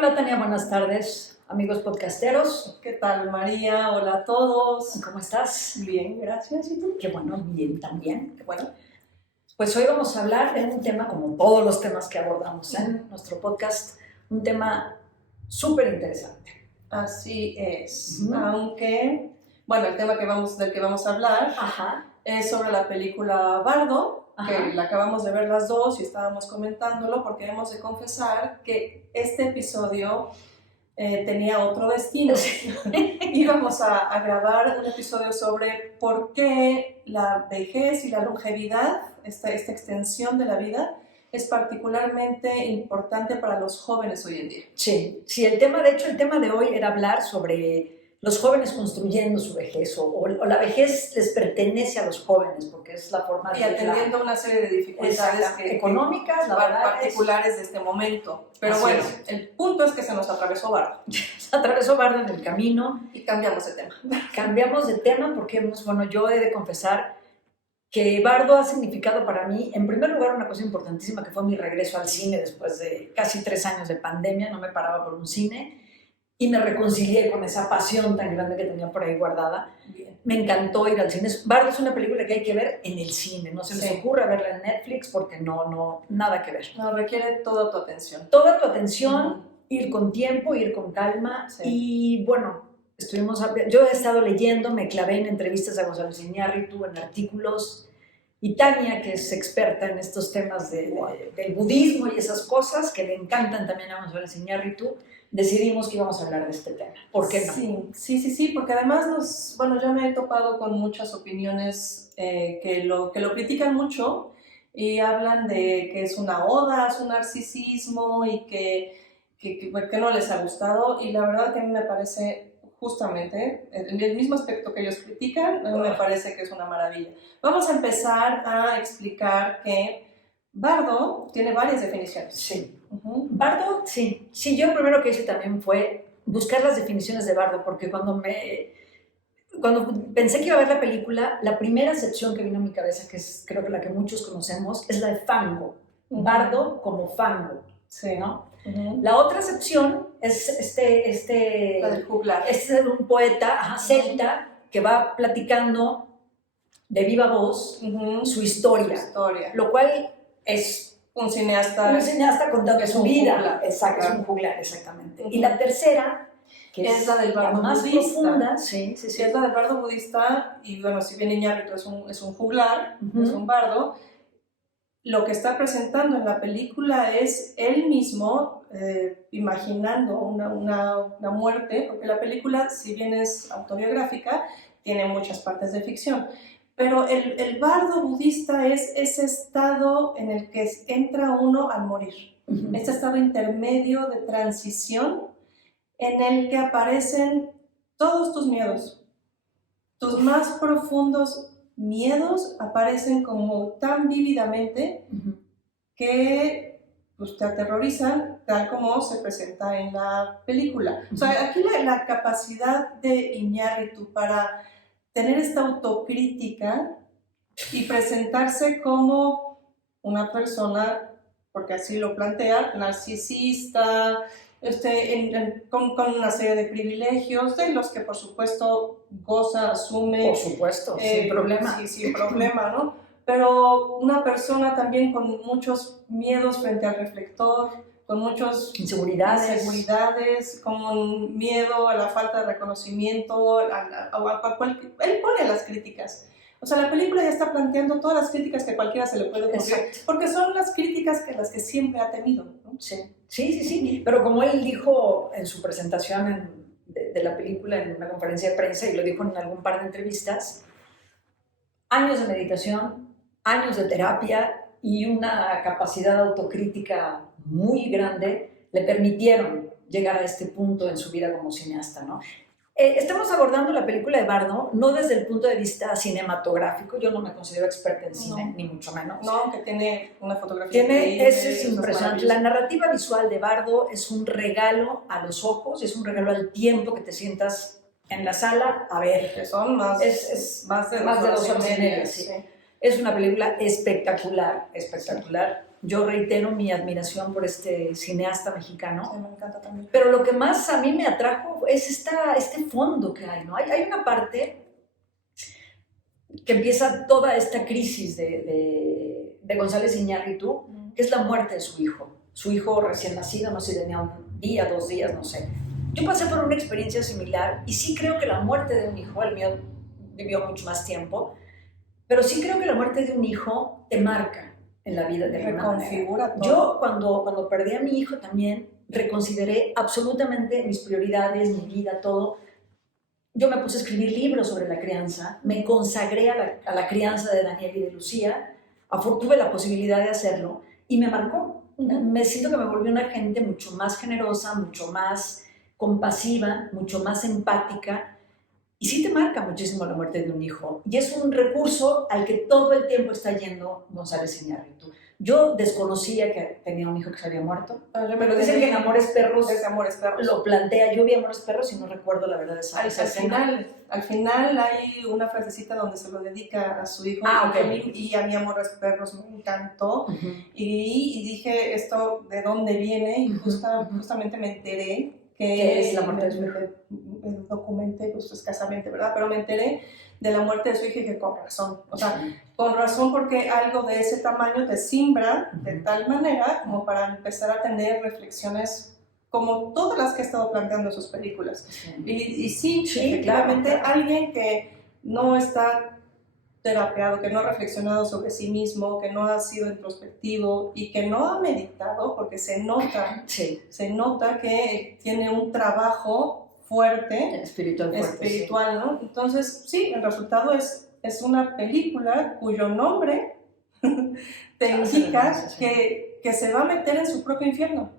Hola Tania, buenas tardes, amigos podcasteros. ¿Qué tal, María? Hola a todos. ¿Cómo estás? Bien, gracias. ¿Y tú? Qué bueno, bien también. Qué bueno. Pues hoy vamos a hablar de un tema, como todos los temas que abordamos en nuestro podcast, un tema súper interesante. Así es. Ujú. Aunque, bueno, el tema del que vamos a hablar es sobre la película Bardo, que la acabamos de ver las dos y estábamos comentándolo porque hemos de confesar que este episodio tenía otro destino. Íbamos a grabar un episodio sobre por qué la vejez y la longevidad, esta extensión de la vida, es particularmente importante para los jóvenes hoy en día. Sí, el tema de hoy era hablar sobre los jóvenes construyendo su vejez o la vejez les pertenece a los jóvenes porque es la forma de... Y atendiendo una serie de dificultades económicas, laborales, particulares de este momento. Pero así bueno, es. el punto es que se nos atravesó Bardo. Se atravesó Bardo en el camino. Y cambiamos de tema. Cambiamos de tema porque, yo he de confesar que Bardo ha significado para mí, en primer lugar, una cosa importantísima que fue mi regreso al cine después de casi 3 años de pandemia. No me paraba por un cine y me reconcilié con esa pasión tan grande que tenía por ahí guardada. Bien. Me encantó ir al cine. Bardo es una película que hay que ver en el cine, no se les ocurra verla en Netflix porque no, nada que ver. No, requiere toda tu atención. Toda tu atención, ir con tiempo, ir con calma. Y bueno, yo he estado leyendo, me clavé en entrevistas a Gonzalo Iñárritu, en artículos, y Tania, que es experta en estos temas del budismo y esas cosas que le encantan también a Gonzalo Iñárritu, decidimos que íbamos a hablar de este tema. ¿Por qué no? Sí, porque además yo me he topado con muchas opiniones que lo critican mucho y hablan de que es una oda a su narcisismo y que no les ha gustado, y la verdad que a mí me parece justamente en el mismo aspecto que ellos critican, a mí me parece que es una maravilla. Vamos a empezar a explicar que Bardo tiene varias definiciones. Sí. Bardo, sí, yo lo primero que hice también fue buscar las definiciones de Bardo, porque cuando pensé que iba a ver la película, la primera acepción que vino a mi cabeza, que es creo que la que muchos conocemos, es la de fango. Bardo como fango, ¿no? La otra acepción es la del juglar. Es un poeta celta que va platicando de viva voz su historia, lo cual es un cineasta contando su vida. Exacto, es un juglar, exactamente. Y la tercera, que es la del bardo más budista. Profunda, sí. Es la del bardo budista, y bueno, si bien Iñárritu es un juglar, es un bardo, lo que está presentando en la película es él mismo imaginando una muerte, porque la película, si bien es autobiográfica, tiene muchas partes de ficción. Pero el bardo budista es ese estado en el que entra uno al morir. Este estado intermedio de transición en el que aparecen todos tus miedos. Tus más profundos miedos aparecen como tan vívidamente que pues, te aterrorizan, tal como se presenta en la película. O sea, aquí la capacidad de Iñárritu para tener esta autocrítica y presentarse como una persona, porque así lo plantea, narcisista, con una serie de privilegios, de los que por supuesto goza, asume. Por supuesto, sin problema. Sí, sin problema, ¿no? Pero una persona también con muchos miedos frente al reflector, con muchas inseguridades, con miedo a la falta de reconocimiento, él pone las críticas. O sea, la película ya está planteando todas las críticas que cualquiera se le puede ocurrir, porque son las críticas las que siempre ha tenido, ¿no? Sí, pero como él dijo en su presentación de la película en una conferencia de prensa, y lo dijo en algún par de entrevistas, años de meditación, años de terapia y una capacidad autocrítica muy grande le permitieron llegar a este punto en su vida como cineasta, ¿no? Estamos abordando la película de Bardo no desde el punto de vista cinematográfico. Yo no me considero experta en cine, ni mucho menos. No, aunque tiene una fotografía Eso es impresionante. La narrativa visual de Bardo es un regalo a los ojos, es un regalo al tiempo que te sientas en la sala a ver. Que son más de 2 horas y media. Sí. Es una película espectacular, espectacular. Yo reitero mi admiración por este cineasta mexicano. Sí, me encanta también. Pero lo que más a mí me atrajo es este fondo que hay, ¿no? Hay una parte que empieza toda esta crisis de González Iñárritu, que es la muerte de su hijo. Su hijo recién nacido, no sé si tenía un día, 2 días, no sé. Yo pasé por una experiencia similar y sí creo que la muerte de un hijo, el mío vivió mucho más tiempo, pero sí creo que la muerte de un hijo te marca en la vida de alguna manera. Reconfigura todo. Yo cuando perdí a mi hijo también reconsideré absolutamente mis prioridades, mi vida, todo. Yo me puse a escribir libros sobre la crianza, me consagré a la crianza de Daniel y de Lucía, tuve la posibilidad de hacerlo y me marcó. Me siento que me volví una gente mucho más generosa, mucho más compasiva, mucho más empática. Y sí te marca muchísimo la muerte de un hijo. Y es un recurso al que todo el tiempo está yendo González Iñárritu. Yo desconocía que tenía un hijo que se había muerto, pero dicen que en Amores Perros, lo plantea. Yo vi Amores Perros y no recuerdo la verdad de esa escena. Al final hay una frasecita donde se lo dedica a su hijo. Okay. Y a mí Amores Perros me encantó. Y dije, ¿esto de dónde viene? Y justamente me enteré que es la muerte de su hijo. Me documenté pues, escasamente, ¿verdad? Pero me enteré de la muerte de su hija y que con razón. O sea, con razón porque algo de ese tamaño te simbra de tal manera como para empezar a tener reflexiones como todas las que he estado planteando en sus películas. Y sí, efectivamente, claro. Alguien que no está terapeado, que no ha reflexionado sobre sí mismo, que no ha sido introspectivo y que no ha meditado, porque se nota que tiene un trabajo fuerte, espiritual, ¿no? Entonces, sí, el resultado es una película cuyo nombre te indica que se va a meter en su propio infierno.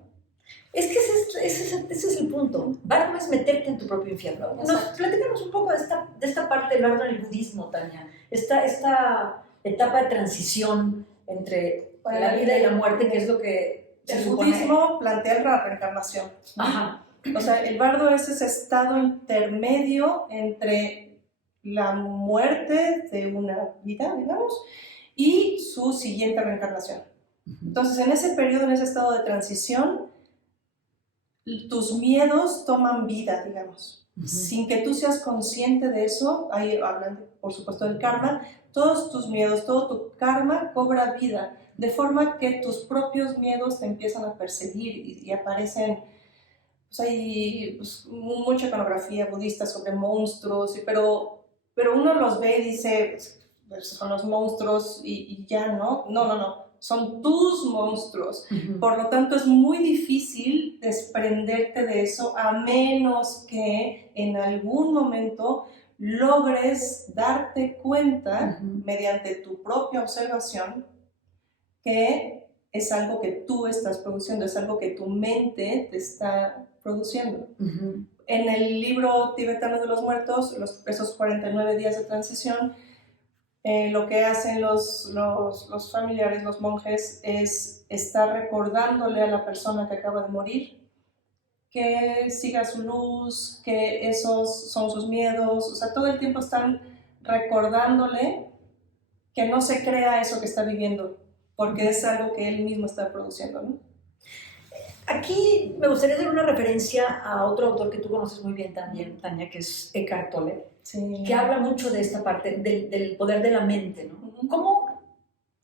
Es que ese es el punto. Bardo es meterte en tu propio infierno. Platícanos un poco de esta parte del Bardo en el budismo, Tania. Esta etapa de transición entre la vida y la muerte, que es lo que el budismo plantea la reencarnación. Ajá. O sea, el bardo es ese estado intermedio entre la muerte de una vida, digamos, y su siguiente reencarnación. Entonces, en ese periodo, en ese estado de transición, tus miedos toman vida, digamos. Sin que tú seas consciente de eso, ahí hablan, por supuesto, del karma, todos tus miedos, todo tu karma cobra vida, de forma que tus propios miedos te empiezan a perseguir y aparecen. Pues hay mucha iconografía budista sobre monstruos, pero uno los ve y dice, pues, son los monstruos y ya, ¿no? No, son tus monstruos. Por lo tanto, es muy difícil desprenderte de eso a menos que en algún momento logres darte cuenta, mediante tu propia observación, que es algo que tú estás produciendo, es algo que tu mente te está produciendo. En el libro tibetano de los muertos, esos 49 días de transición, lo que hacen los familiares, los monjes, es estar recordándole a la persona que acaba de morir que siga su luz, que esos son sus miedos, o sea, todo el tiempo están recordándole que no se crea eso que está viviendo, porque es algo que él mismo está produciendo, ¿no? Aquí me gustaría hacer una referencia a otro autor que tú conoces muy bien también, Tania, que es Eckhart Tolle, que habla mucho de esta parte del poder de la mente, ¿no? ¿Cómo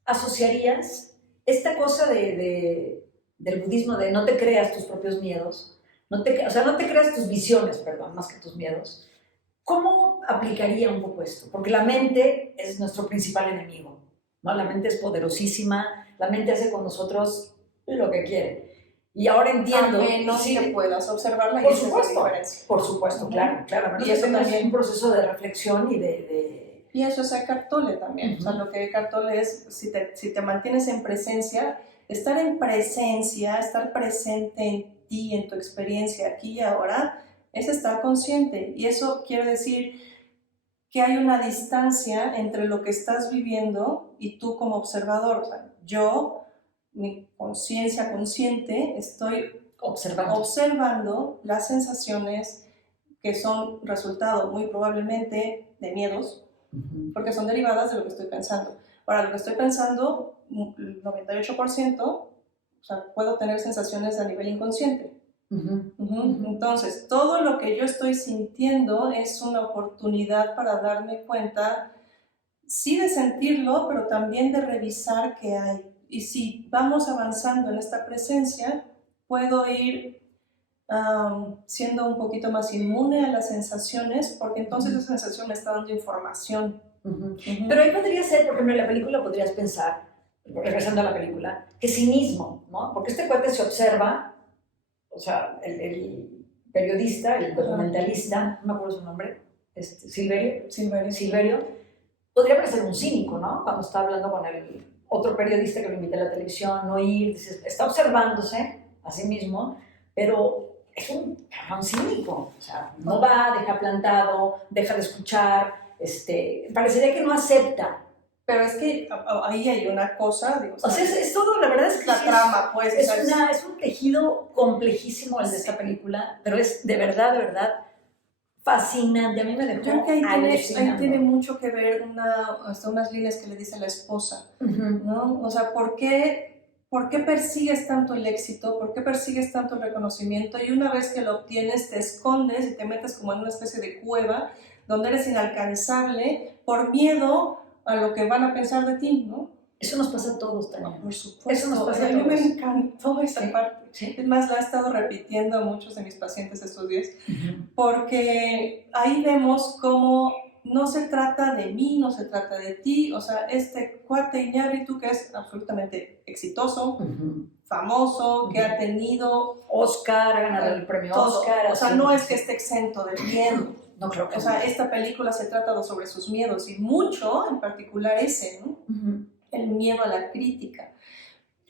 asociarías esta cosa del budismo de no te creas tus propios miedos, no te creas tus visiones, perdón, más que tus miedos? ¿Cómo aplicaría un poco esto? Porque la mente es nuestro principal enemigo, ¿no? La mente es poderosísima, la mente hace con nosotros lo que quiere. Y ahora entiendo. A menos que puedas observarla. Por supuesto, por supuesto, claro. Y eso también es un proceso de reflexión y de... Y eso es Eckhart Tolle también. O sea, lo que Eckhart Tolle es, si te mantienes en presencia, estar presente en ti, en tu experiencia aquí y ahora, es estar consciente. Y eso quiere decir que hay una distancia entre lo que estás viviendo y tú como observador. O sea, mi conciencia consciente, estoy observando las sensaciones que son resultado muy probablemente de miedos, porque son derivadas de lo que estoy pensando. Ahora, lo que estoy pensando, el 98%, o sea, puedo tener sensaciones a nivel inconsciente. Entonces, todo lo que yo estoy sintiendo es una oportunidad para darme cuenta, sí de sentirlo, pero también de revisar qué hay. Y si vamos avanzando en esta presencia, puedo ir siendo un poquito más inmune a las sensaciones, porque entonces esa sensación me está dando información. Pero ahí podría ser, por ejemplo, en la película podrías pensar, regresando a la película, que cinismo, ¿no? Porque este cuate se observa, o sea, el periodista, el documentalista, no me acuerdo su nombre, Silverio, podría parecer un cínico, ¿no? Cuando está hablando con el otro periodista que lo invita a la televisión, no ir, dice, está observándose a sí mismo, pero es un cabrón cínico, o sea, no va, deja plantado, deja de escuchar, parecería que no acepta. Pero es que ahí hay una cosa, digo, o sea, es todo, la verdad es que la trama, pues. Es un tejido complejísimo el de esta película, pero es de verdad, fascinante. A mí me dejó. Yo creo que ahí tiene mucho que ver hasta unas líneas que le dice la esposa, ¿no? O sea, ¿por qué persigues tanto el éxito? ¿Por qué persigues tanto el reconocimiento? Y una vez que lo obtienes, te escondes y te metes como en una especie de cueva donde eres inalcanzable por miedo a lo que van a pensar de ti, ¿no? Eso nos pasa a todos, Tania. Por supuesto. Eso nos pasa a mí todos. me encantó esa parte. ¿Sí? Es más, la he estado repitiendo a muchos de mis pacientes estos días, porque ahí vemos cómo no se trata de mí, no se trata de ti. O sea, este cuate Iñárritu, que es absolutamente exitoso, famoso, que ha tenido Oscar, ha ganado el premio todo. Oscar. O sea, no es que esté exento del miedo. No creo que o sea, esta película se trata sobre sus miedos, y mucho, en particular ese, ¿no? El miedo a la crítica.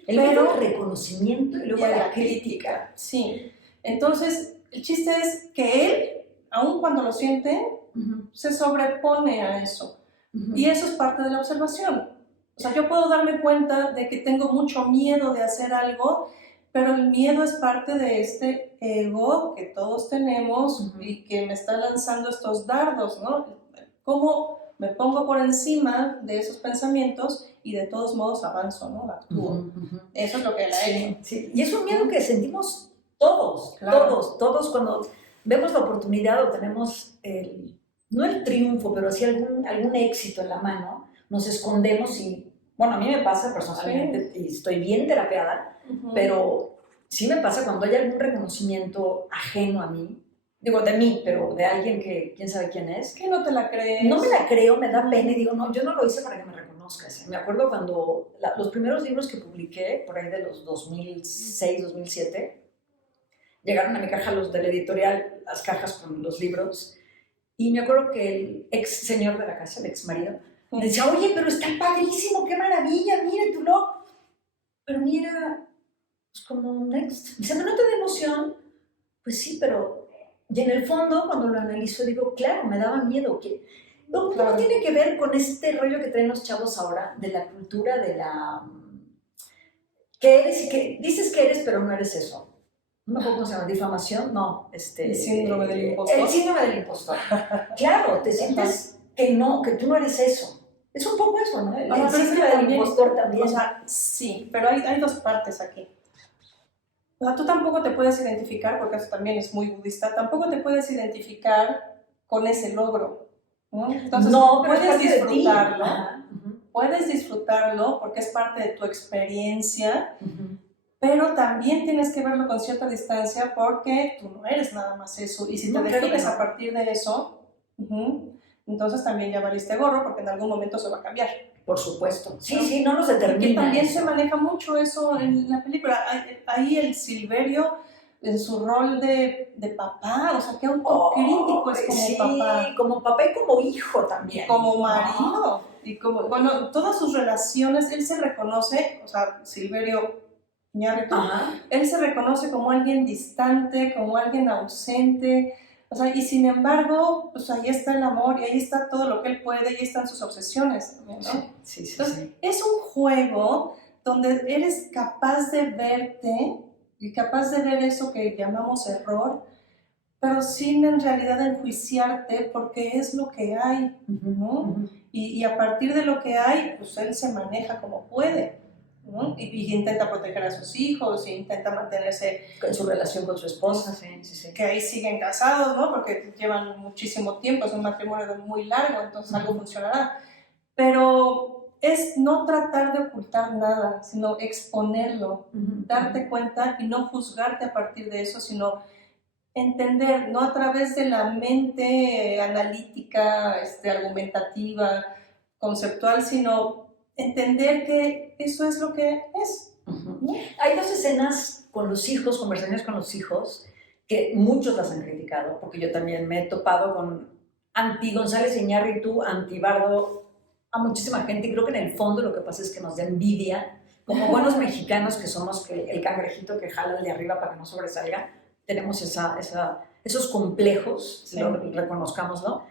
El miedo al reconocimiento y luego a la crítica. Sí. Entonces, el chiste es que él, aun cuando lo siente, se sobrepone a eso. Y eso es parte de la observación. O sea, yo puedo darme cuenta de que tengo mucho miedo de hacer algo, pero el miedo es parte de este ego que todos tenemos y que me está lanzando estos dardos, ¿no? ¿Cómo me pongo por encima de esos pensamientos y de todos modos avanzo, ¿no? Actúo. Eso es lo que él ha hecho. Sí. Y es un miedo que sentimos todos, todos cuando vemos la oportunidad o tenemos no el triunfo, pero sí algún éxito en la mano, nos escondemos y, bueno, a mí me pasa personalmente, y estoy bien terapeada, pero sí me pasa cuando hay algún reconocimiento ajeno a mí, digo de mí, pero de alguien que quién sabe quién es. ¿Que no te la crees? No me la creo, me da pena y digo, no, yo no lo hice para que me reconozcas. Me acuerdo cuando los primeros libros que publiqué, por ahí de los 2006, 2007, llegaron a mi caja los de la editorial, las cajas con los libros, y me acuerdo que el ex señor de la casa, el ex marido, me decía, oye, pero está padrísimo, qué maravilla, mire tu blog. Pero mira, pues como next. Dice, ¿no te da emoción? Pues sí, pero... Y en el fondo, cuando lo analizo, digo, claro, me daba miedo. ¿Cómo tiene que ver con este rollo que traen los chavos ahora de la cultura de la... que eres y que dices que eres, pero no eres eso? No sé cómo se llama, difamación, no. El síndrome del impostor. El síndrome del impostor. Claro, te sientes que tú no eres eso. Es un poco eso, ¿no? El síndrome del impostor también. O sea, sí, pero hay dos partes aquí. O sea, tú tampoco te puedes identificar, porque eso también es muy budista, tampoco te puedes identificar con ese logro, ¿no? Entonces, no, pero puedes disfrutarlo, puedes disfrutarlo porque es parte de tu experiencia, pero también tienes que verlo con cierta distancia porque tú no eres nada más eso, y si te defines a partir de eso, entonces también ya valiste gorro, porque en algún momento se va a cambiar. Por supuesto. Sí, no nos determina. Y también se maneja mucho eso en la película. Ahí el Silverio, en su rol de papá, o sea, qué autocrítico es como papá. Como papá y como hijo también. Como marido. Y como, bueno, todas sus relaciones, él se reconoce, o sea, Silverio Iñárritu, él se reconoce como alguien distante, como alguien ausente. O sea, y sin embargo, pues ahí está el amor y ahí está todo lo que él puede, y ahí están sus obsesiones, ¿no? Sí. Entonces, es un juego donde eres capaz de verte y capaz de ver eso que llamamos error, pero sin en realidad enjuiciarte, porque es lo que hay, ¿no? y a partir de lo que hay, pues él se maneja como puede, ¿no? Y intenta proteger a sus hijos, y intenta mantenerse en su relación con su esposa, sí. Que ahí siguen casados, ¿no? Porque llevan muchísimo tiempo, es un matrimonio muy largo, entonces algo funcionará. Pero es no tratar de ocultar nada, sino exponerlo, darte cuenta y no juzgarte a partir de eso, sino entender, no a través de la mente analítica, argumentativa, conceptual, sino entender que eso es lo que es. ¿No? Hay dos escenas con los hijos, conversaciones con los hijos, que muchos las han criticado, porque yo también me he topado con anti-González Iñárritu, anti-Bardo, a muchísima gente, y creo que en el fondo lo que pasa es que nos da envidia, como buenos mexicanos que somos, que el cangrejito que jala de arriba para que no sobresalga, tenemos esos complejos, sí. Reconozcámoslo.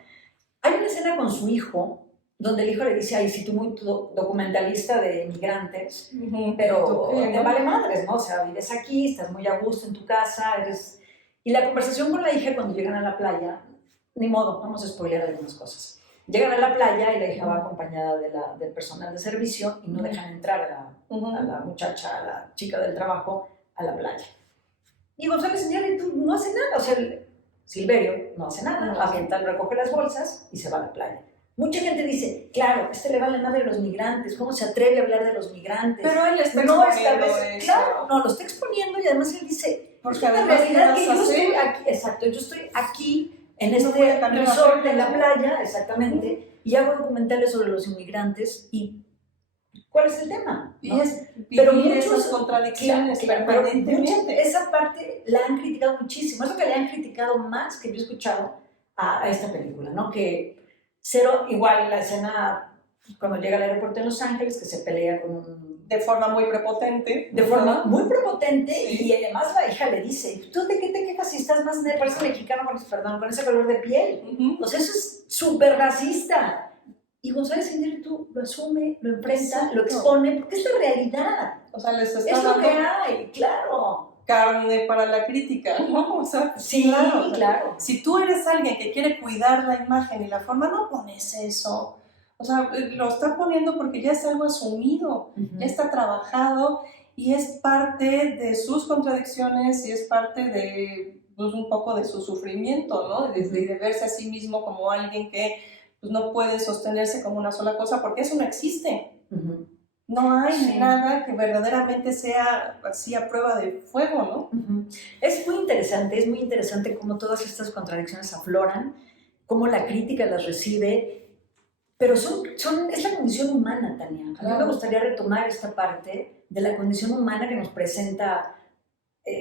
Hay una escena con su hijo, donde el hijo le dice, ay, sí, tú muy documentalista de migrantes, pero te vale madres, ¿no? O sea, vives aquí, estás muy a gusto en tu casa, eres... Y la conversación con la hija cuando llegan a la playa, ni modo, vamos a spoiler algunas cosas. Llegan a la playa y la hija va acompañada del personal de servicio y no dejan entrar a la muchacha, a la chica del trabajo, a la playa. Y González Iñárritu no hace nada, o sea, Silverio no hace nada, avienta, recoge las bolsas y se va a la playa. Mucha gente dice, claro, le vale madre a los migrantes, ¿cómo se atreve a hablar de los migrantes? Pero él está exponiendo eso. Claro, no, lo está exponiendo y además él dice, porque la realidad que yo estoy aquí, exacto, yo estoy aquí en este resort en la playa, exactamente, y hago documentales sobre los inmigrantes y ¿cuál es el tema? Y es pero esas contradicciones permanentemente. Esa parte la han criticado muchísimo, es lo que le han criticado más que yo he escuchado a esta película, ¿no? Que cero, igual la escena cuando llega al aeropuerto en Los Ángeles, que se pelea con un... De forma muy prepotente. De forma muy prepotente, sí. Y además la hija le dice, ¿tú de qué te quejas si estás más parece mexicano con ese color de piel? O sea, eso es súper racista. Y González Iñárritu lo asume, lo enfrenta, lo expone, porque es la realidad. O sea, les está es lo que hay, claro. Carne para la crítica, ¿no? O sea, sí, claro. Si tú eres alguien que quiere cuidar la imagen y la forma, no pones eso. O sea, lo está poniendo porque ya es algo asumido, ya está trabajado y es parte de sus contradicciones y es parte de, pues, un poco de su sufrimiento, ¿no? De verse a sí mismo como alguien que pues, no puede sostenerse como una sola cosa, porque eso no existe. No hay nada que verdaderamente sea así a prueba de fuego, ¿no? Es muy interesante cómo todas estas contradicciones afloran, cómo la crítica las recibe, pero es la condición humana, Tania. A mí me gustaría retomar esta parte de la condición humana que nos presenta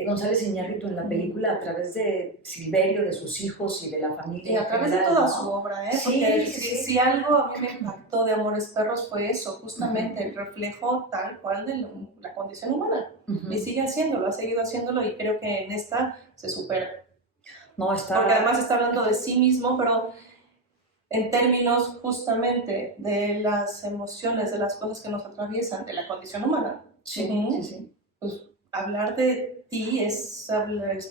González Iñárritu en la película a través de Silverio, de sus hijos y de la familia. Y a través de toda su obra, ¿eh? Porque si algo a mí me impactó de Amores Perros fue eso, justamente el reflejo tal cual de la condición humana. Y sigue haciéndolo, ha seguido haciéndolo y creo que en esta se supera. Porque además está hablando de sí mismo, pero en términos justamente de las emociones, de las cosas que nos atraviesan, de la condición humana. Sí. Pues hablar de ti es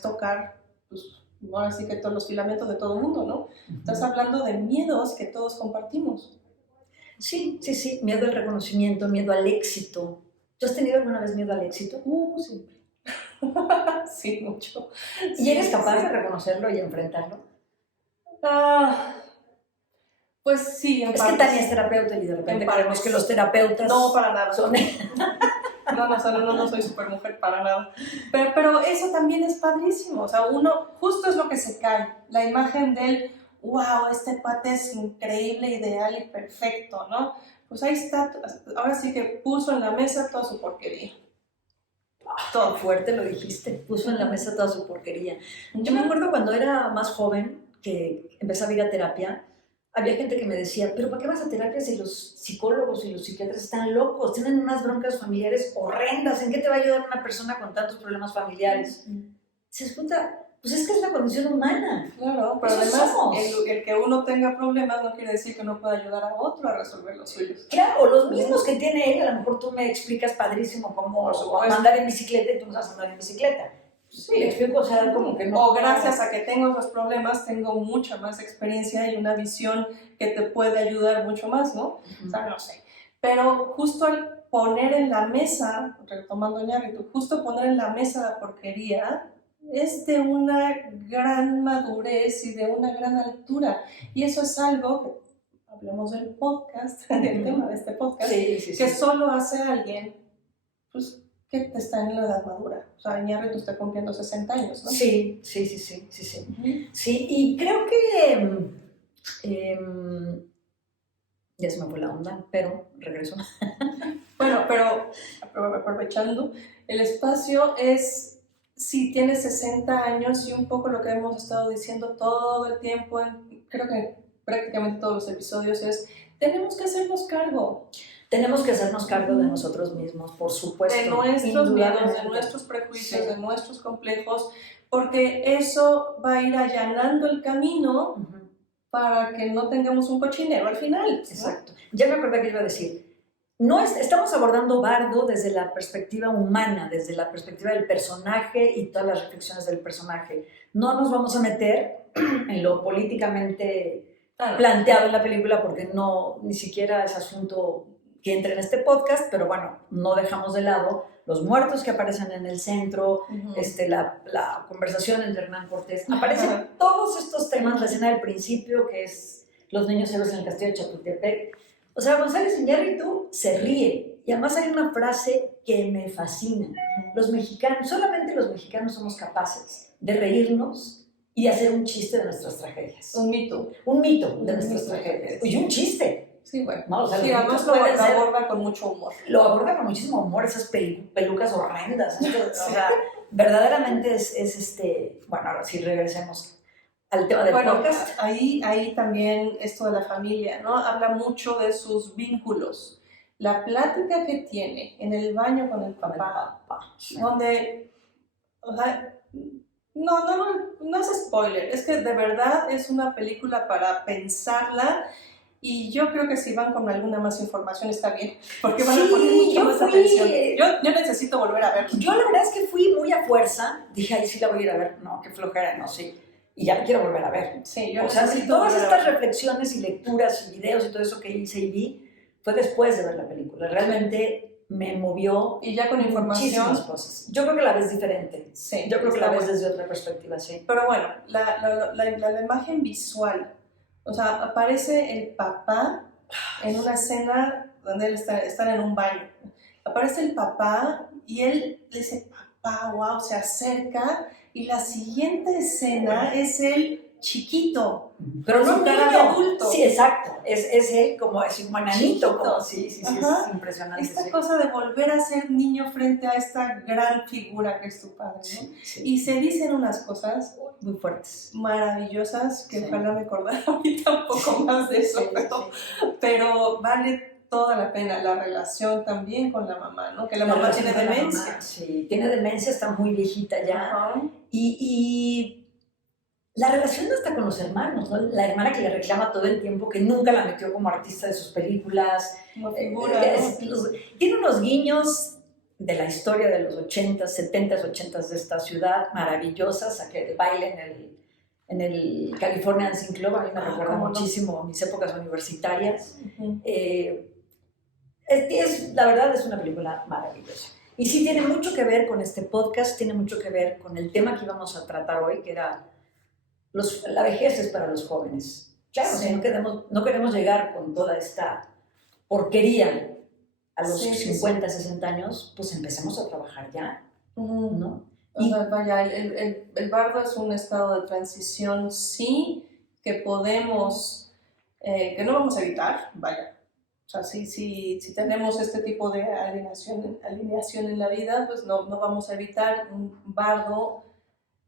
tocar, pues, ahora sí que todos los filamentos de todo el mundo, ¿no? Estás hablando de miedos que todos compartimos. Sí, miedo al reconocimiento, miedo al éxito. ¿Tú has tenido alguna vez miedo al éxito? Siempre. Sí, mucho. ¿Y eres capaz de reconocerlo y enfrentarlo? Pues sí, en parte. Que Tania es terapeuta y de repente creemos que los terapeutas... No, para nada. Son... No soy supermujer para nada. Pero eso también es padrísimo. O sea, uno, justo es lo que se cae. La imagen del, wow, este cuate es increíble, ideal y perfecto, ¿no? Pues ahí está. Ahora sí que puso en la mesa toda su porquería. Todo fuerte lo dijiste. Puso en la mesa toda su porquería. Yo me acuerdo cuando era más joven, que empezaba a ir a terapia, había gente que me decía, ¿pero para qué vas a terapia si los psicólogos y los psiquiatras están locos? Tienen unas broncas familiares horrendas. ¿En qué te va a ayudar una persona con tantos problemas familiares? Se escucha, pues es que es la condición humana. Claro, pero eso además el que uno tenga problemas no quiere decir que no pueda ayudar a otro a resolver los suyos. Claro, los mismos que tiene él, a lo mejor tú me explicas padrísimo cómo andar en bicicleta y tú no vas a andar en bicicleta. Sí. ¿Me explico? O sea, como que no... O gracias a que tengo esos problemas, tengo mucha más experiencia y una visión que te puede ayudar mucho más, ¿no? O sea, no sé. Pero justo al poner en la mesa, retomando Ñárritu, justo poner en la mesa la porquería es de una gran madurez y de una gran altura. Y eso es algo que, hablemos del podcast, del tema de este podcast, que solo hace alguien, pues, que está en la edad madura. O sea, Ñárritu está cumpliendo 60 años, ¿no? Sí. Sí, y creo que... ya se me fue la onda, pero regreso. Bueno, pero aprovechando, el espacio es, si tienes 60 años y un poco lo que hemos estado diciendo todo el tiempo, creo que prácticamente todos los episodios es, tenemos que hacernos cargo. Tenemos que hacernos cargo de nosotros mismos, por supuesto. De nuestros miedos, de nuestros prejuicios, de nuestros complejos, porque eso va a ir allanando el camino para que no tengamos un cochinero al final. Exacto. Ya me acordé que iba a decir, estamos abordando Bardo desde la perspectiva humana, desde la perspectiva del personaje y todas las reflexiones del personaje. No nos vamos a meter en lo políticamente planteado en la película porque no, ni siquiera es asunto que entre en este podcast, pero bueno, no dejamos de lado los muertos que aparecen en el centro, la conversación entre Hernán Cortés. Aparecen todos estos temas, la escena del principio, que es los niños héroes en el castillo de Chapultepec. O sea, González Iñárritu se ríe. Y además hay una frase que me fascina. Los mexicanos, solamente los mexicanos somos capaces de reírnos y hacer un chiste de nuestras tragedias. Un mito. Un mito de nuestras tragedias. Y un chiste. Sí, bueno. No, o sea, sí, además lo aborda con mucho humor. Lo aborda con muchísimo humor, esas pelucas horrendas. O sea, verdaderamente es bueno, ahora sí regresemos al tema del podcast. Ahí también esto de la familia, ¿no? Habla mucho de sus vínculos. La plática que tiene en el baño con el papá, donde, o sea, no es spoiler, es que de verdad es una película para pensarla. Y yo creo que si van con alguna más información está bien, porque van a poner mucha más atención. Yo necesito volver a ver. Yo la verdad es que fui muy a fuerza, dije, ay, sí la voy a ir a ver, no, qué flojera, no, sí. Y ya quiero volver a ver. Sí, yo o sea, si todas estas reflexiones y lecturas y videos y todo eso que hice y vi, fue después de ver la película. Realmente me movió y ya con información cosas. Yo creo que la ves diferente. Sí, yo creo que la ves desde otra perspectiva, sí. Pero bueno, la imagen visual. O sea, aparece el papá en una escena donde él están en un baño. Aparece el papá y él le dice, papá, wow, se acerca. Y la siguiente escena es él chiquito, pero no un cara de adulto. Sí, exacto. Es él como es un enanito. Como, sí, es impresionante. Esta cosa de volver a ser niño frente a esta gran figura que es tu padre, ¿no? Sí. Y se dicen unas cosas muy fuertes, maravillosas, que ojalá me acordara ahorita un poco más de eso, pero vale toda la pena. La relación también con la mamá, ¿no? Que la mamá tiene demencia. Mamá, sí, tiene demencia, está muy viejita ya. Y la relación hasta con los hermanos, ¿no? La hermana que le reclama todo el tiempo, que nunca la metió como artista de sus películas. Figura, tiene unos guiños de la historia de los 80s, 70s, 80s de esta ciudad, maravillosas, a que baile en el California Dancing Club, a mí me recuerda muchísimo mis épocas universitarias. La verdad es una película maravillosa. Y sí tiene mucho que ver con este podcast, tiene mucho que ver con el tema que íbamos a tratar hoy, que era la vejez es para los jóvenes. Claro, si no queremos llegar con toda esta porquería a los 50, 60 años, pues empecemos a trabajar ya, ¿no? O sea, vaya, el bardo es un estado de transición, sí, que podemos, que no vamos a evitar, vaya. O sea, si tenemos este tipo de alineación en la vida, pues no vamos a evitar un bardo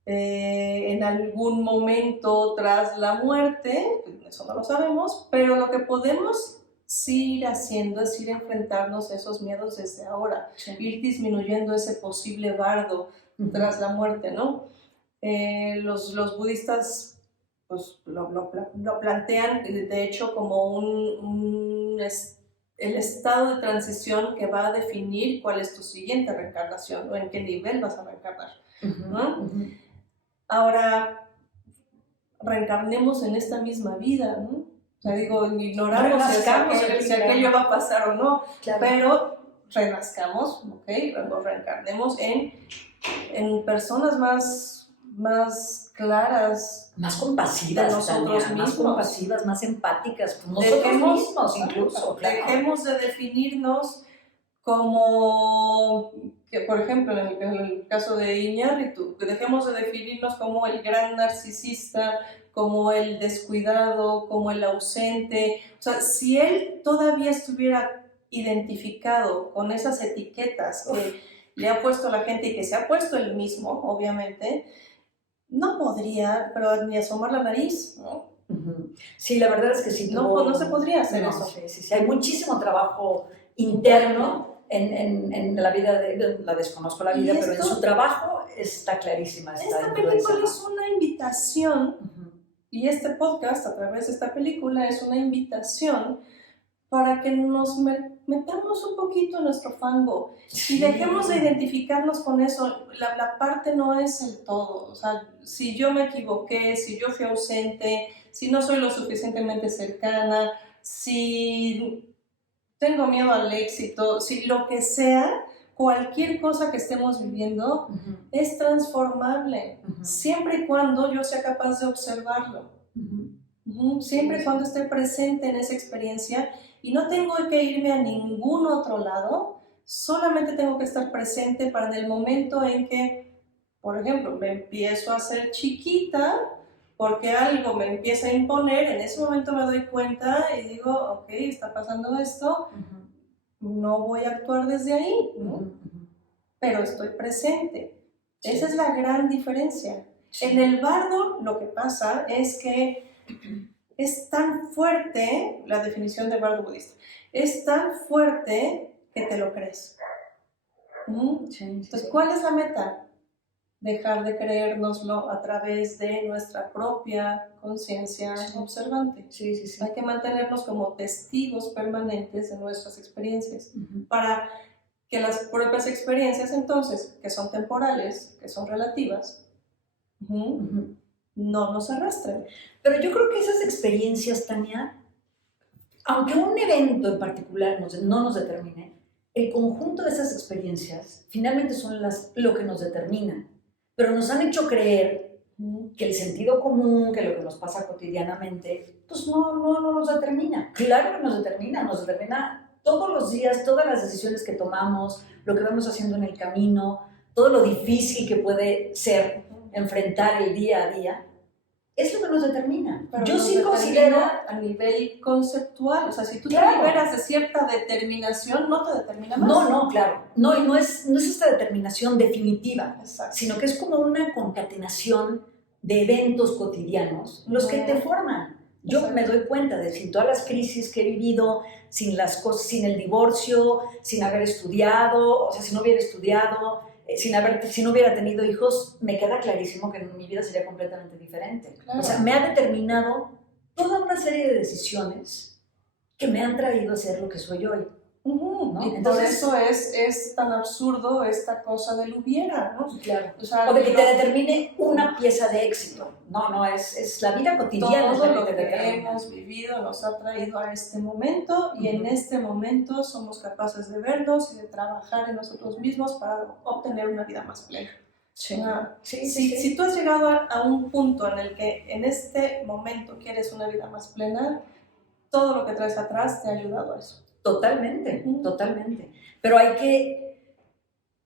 en algún momento tras la muerte, eso no lo sabemos, pero lo que podemos sí ir haciendo es ir a enfrentarnos a esos miedos desde ahora, ir disminuyendo ese posible bardo tras la muerte, ¿no? Los budistas pues, lo plantean, de hecho, como el estado de transición que va a definir cuál es tu siguiente reencarnación o en qué nivel vas a reencarnar. ¿no? Ahora, reencarnemos en esta misma vida, ¿no? O sea, digo, ignoramos si aquello va a pasar o no, pero renazcamos, ¿ok? Nos reencarnemos en personas más claras, más compasivas, nosotros Tania, mismos, más compasivas, más empáticas, nosotros mismos incluso. Dejemos de definirnos como, que por ejemplo en el caso de Iñárritu, que dejemos de definirnos como el gran narcisista, como el descuidado, como el ausente. O sea, si él todavía estuviera identificado con esas etiquetas que le ha puesto la gente y que se ha puesto él mismo, obviamente, no podría, pero ni asomar la nariz, ¿no? Sí, la verdad es que sí. No se podría hacer eso. Sí. Hay muchísimo trabajo interno en la vida, la desconozco la vida, pero en su trabajo está clarísima. Esta película es una invitación, y este podcast a través de esta película es una invitación para que nos metamos un poquito en nuestro fango y dejemos de identificarnos con eso. La parte no es el todo. O sea, si yo me equivoqué, si yo fui ausente, si no soy lo suficientemente cercana, si tengo miedo al éxito, si lo que sea, cualquier cosa que estemos viviendo es transformable, siempre y cuando yo sea capaz de observarlo. Siempre y cuando esté presente en esa experiencia y no tengo que irme a ningún otro lado, solamente tengo que estar presente para en el momento en que, por ejemplo, me empiezo a hacer chiquita porque algo me empieza a imponer, en ese momento me doy cuenta y digo, ok, está pasando esto, no voy a actuar desde ahí, ¿no? Pero estoy presente. Esa es la gran diferencia. En el bardo lo que pasa es que es tan fuerte, la definición de bardo budista, es tan fuerte que te lo crees. Entonces, ¿cuál es la meta? Dejar de creérnoslo a través de nuestra propia conciencia observante. Hay que mantenernos como testigos permanentes de nuestras experiencias para que las propias experiencias, entonces, que son temporales, que son relativas, no nos arrastren. Pero yo creo que esas experiencias, Tania, aunque un evento en particular no nos determine, el conjunto de esas experiencias finalmente son lo que nos determinan. Pero nos han hecho creer que el sentido común, que lo que nos pasa cotidianamente, pues no nos determina. Claro que nos determina todos los días, todas las decisiones que tomamos, lo que vamos haciendo en el camino, todo lo difícil que puede ser enfrentar el día a día, es lo que nos determina. Pero yo sí considero a nivel conceptual, o sea, si tú te liberas de cierta determinación, no te determina más. No, claro. No, y no es esta determinación definitiva, exacto, sino que es como una concatenación de eventos cotidianos, los que te forman. Yo exacto, me doy cuenta de sin todas las crisis que he vivido, sin las cosas, sin el divorcio, sin haber estudiado, o sea, si no hubiera estudiado, si no hubiera tenido hijos, me queda clarísimo que mi vida sería completamente diferente. Claro. O sea, me ha determinado toda una serie de decisiones que me han traído a ser lo que soy hoy. ¿no? Y entonces, por eso es tan absurdo esta cosa del hubiera, ¿no? Claro. O de que te determine una pieza de éxito. No, es la vida cotidiana. Todo lo que hemos vivido nos ha traído a este momento y en este momento somos capaces de vernos y de trabajar en nosotros mismos para obtener una vida más plena. Sí. Si tú has llegado a un punto en el que en este momento quieres una vida más plena, todo lo que traes atrás te ha ayudado a eso. Totalmente. Pero hay que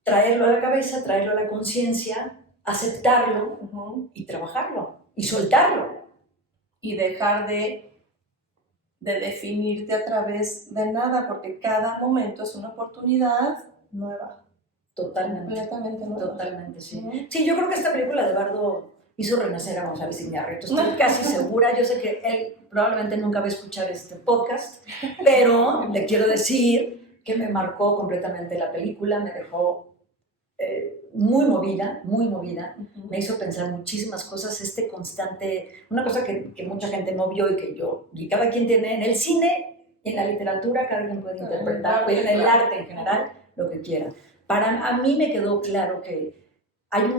traerlo a la cabeza, traerlo a la conciencia, aceptarlo y trabajarlo y soltarlo. Y dejar de definirte a través de nada, porque cada momento es una oportunidad nueva. Totalmente. Completamente nueva. Totalmente, sí. Sí, yo creo que esta película de Bardo hizo renacer a González Iñárritu. Estoy casi segura. Yo sé que él probablemente nunca va a escuchar este podcast, pero le quiero decir que me marcó completamente la película, me dejó muy movida, me hizo pensar muchísimas cosas, una cosa que mucha gente no vio y cada quien tiene en el cine, en la literatura, cada quien puede interpretar, en el arte en general, lo que quiera. A mí me quedó claro que hay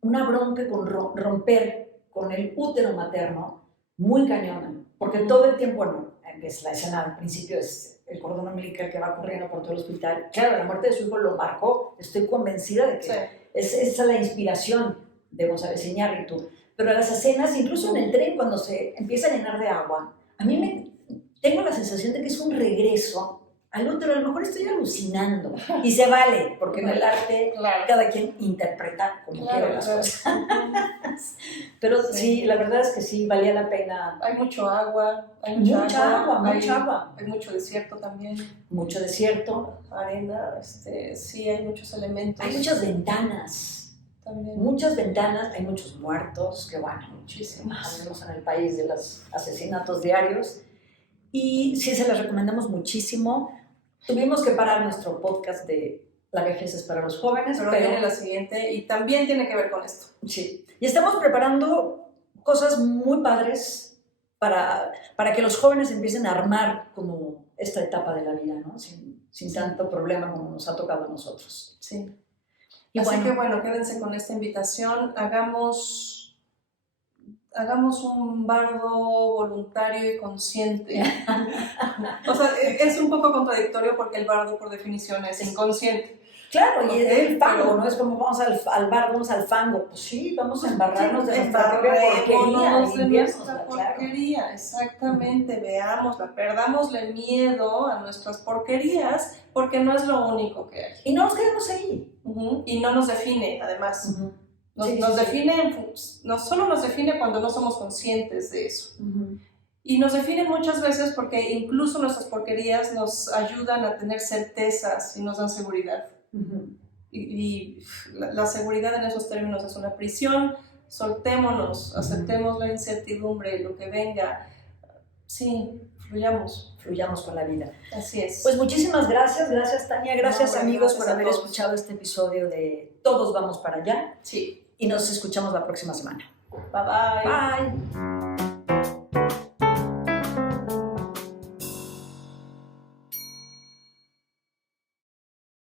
una bronca con romper con el útero materno muy cañona, porque todo el tiempo, bueno, es la escena al principio es el cordón umbilical que va corriendo por todo el hospital. Claro, la muerte de su hijo lo marcó, estoy convencida de que Sí. esa es la inspiración de González Iñárritu. Pero las escenas, incluso en el tren, cuando se empieza a llenar de agua, a mí tengo la sensación de que es un regreso al útero. A lo mejor estoy alucinando, y se vale, porque en el arte Claro. cada quien interpreta como quiere las cosas. Pero sí, la verdad es que sí, valía la pena. Hay mucho agua, hay Mucha agua. Hay mucho desierto también. Mucho desierto. Arena, sí, hay muchos elementos. Hay muchas ventanas. También. Muchas ventanas, hay muchos muertos, que bueno, Muchísimos. vivimos en el país de los asesinatos diarios. Y sí, se las recomendamos muchísimo. Tuvimos que parar nuestro podcast de La vejez es para los jóvenes. Pero viene la siguiente y también tiene que ver con esto. Sí. Y estamos preparando cosas muy padres para que los jóvenes empiecen a armar como esta etapa de la vida, ¿no? Sin tanto problema como nos ha tocado a nosotros. Sí. Y así que bueno, quédense con esta invitación. Hagamos un bardo voluntario y consciente. O sea, es un poco contradictorio porque el bardo por definición es inconsciente. Claro, y es el fango, ¿no? Es como vamos al bar, vamos al fango. Pues sí, vamos a embarrarnos de nuestra propia porquería. Exactamente, veámosla, perdámosle miedo a nuestras porquerías porque no es lo único que hay. Y no nos quedemos ahí. Y no nos define, además. Nos define, no solo nos define cuando no somos conscientes de eso. Y nos define muchas veces porque incluso nuestras porquerías nos ayudan a tener certezas y nos dan seguridad. Y la seguridad en esos términos es una prisión. Soltémonos, aceptemos la incertidumbre, lo que venga. Sí, fluyamos con la vida. Así es. Pues muchísimas gracias Tania, gracias amigos por haber escuchado este episodio de Todos Vamos para Allá. Sí. Y nos escuchamos la próxima semana. Bye bye. Bye.